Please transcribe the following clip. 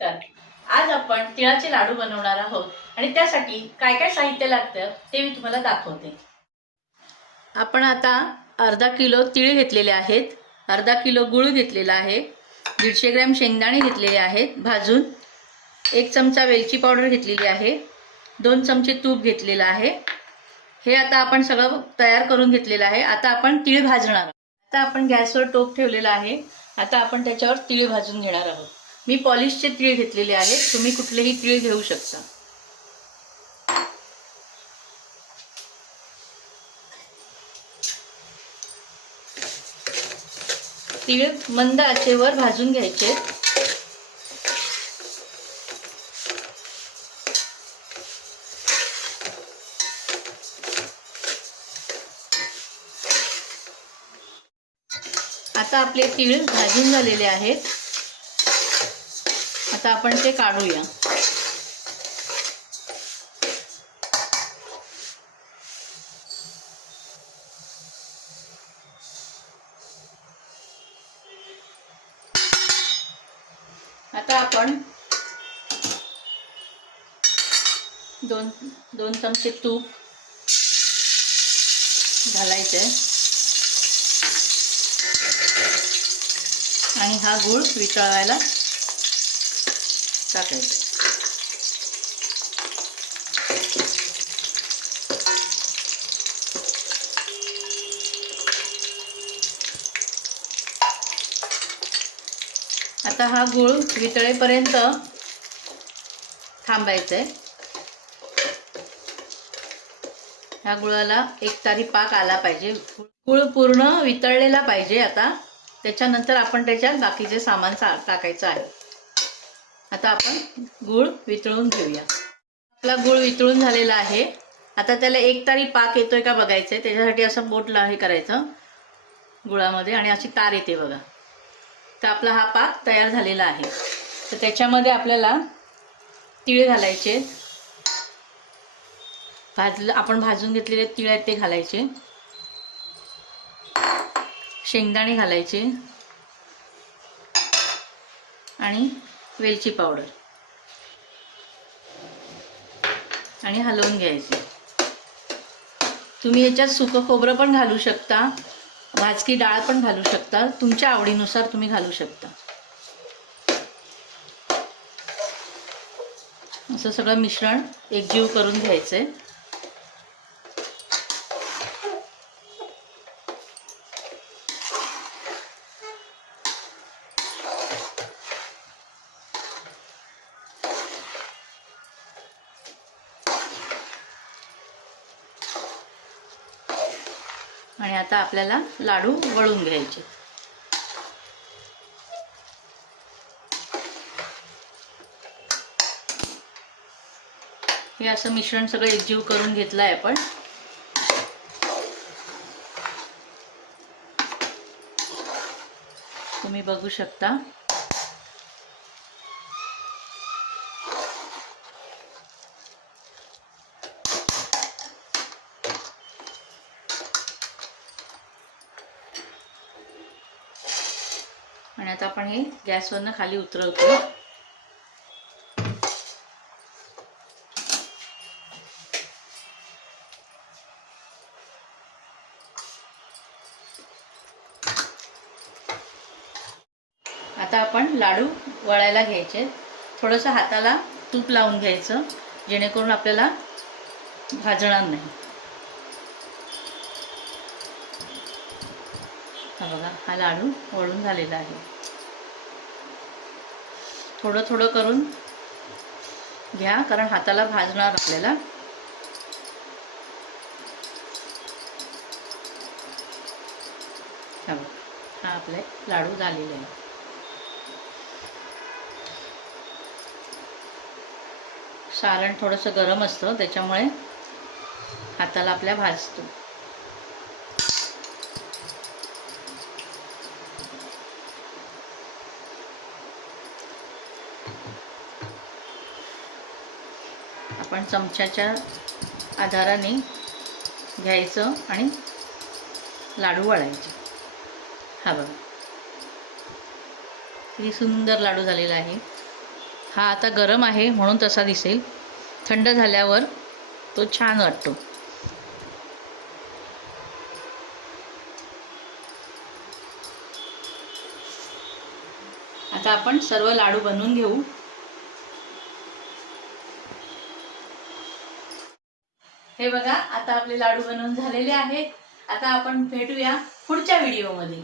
तर आज आपण तिळाचे लाडू बनवणार आहोत आणि त्यासाठी काय काय साहित्य लागतं ते मी तुम्हाला दाखवते। आपण आता अर्धा किलो तीळ घेतलेले आहेत, अर्धा किलो गूळ घेतलेला आहे, 150 ग्रॅम शेंगदाणे घेतलेले आहेत भाजून, 1 चमचा वेलची पावडर घेतलेली आहे, 2 चमचे तूप घेतलेलं आहे। हे आता आपण सगळं तयार करून घेतलेलं आहे। आता आपण तीळ भाजणार आहोत। आता आपण गॅसवर टोप ठेवलेला आहे। आता आपण त्याच्यावर तीळ भाजून घेणार आहोत। मी पॉलिशचे तीळ घेतलेले आहेत, तुम्ही कुठलेही तीळ घेऊ शकता। तीळ मंद आचेवर भाजून घ्यायचे। आता आपले तीळ भाजून झालेले आहेत। आता आपण ते काढूया। आता आपण दोन चमचे तूप घालायचे आणि हा गूळ वितळवायला टाकायचा। आता हा गूळ वितळेपर्यंत थांबायचंय। ह्या गुळाला एकतारी पाक आला पाहिजे, गूळ पूर्ण वितळलेला पाहिजे। आता त्याच्यानंतर आपण त्याच्यात बाकीचे सामान टाकायचं आहे। आता आपण गूळ वितळून घेऊया। आपला गूळ वितळून झालेला आहे। आता त्याला एकतारी पाक येतोय का बघायचंय। त्याच्यासाठी असं बोट हे करायचं गुळामध्ये आणि अशी तार येते बघा। तर आपला हा पाक तयार झालेला आहे। तर त्याच्यामध्ये आपल्याला तीळ घालायचे, आपण भाजून घेतलेले तीळ आहेत ते घालायचे, शेंगदाणे घालायचे आणि वेलची पावडर आणि हलवून घ्यायचे। तुम्ही याच्यात सुकं खोबरं पण घालू शकता, भाजकी डाळ पण घालू शकता, तुमच्या आवडीनुसार तुम्ही घालू शकता। असं सगळं मिश्रण एकजीव करून घ्यायचंय। आणि आता आपल्याला लाडू वळून घ्यायचे। हे असं मिश्रण सगळं एकजीव करून घेतलं आहे आपण। तुम्ही बघू शकता। आणि आता आपण हे गॅसवरनं खाली उतरवतो। आता आपण लाडू वळायला घ्यायचे। थोडंसं हाताला तूप लावून घ्यायचं जेणेकरून आपल्याला भाजणार नाही। हा बघा, हा लाडू वळून झालेला आहे। थोडं थोडं करून घ्या कारण हाताला भाजणार आपल्याला। हा बघा, हा आपले लाडू झालेले आहे। सारण थोडंसं गरम असतं त्याच्यामुळे हाताला आपल्या भाजतो। आपण चमच्याच्या आधाराने घ्यायचं आणि लाडू वळायचे। हा बघा, किती सुंदर लाडू झालेला आहे। हा आता गरम आहे म्हणून तसा दिसेल, थंड झाल्यावर तो छान वाटतो. आता आपण सर्व लाडू बनवून घेऊ. हे बघा, आता आपले लाडू बनवून झालेले आहेत. आता आपण भेटूया पुढच्या व्हिडिओमध्ये.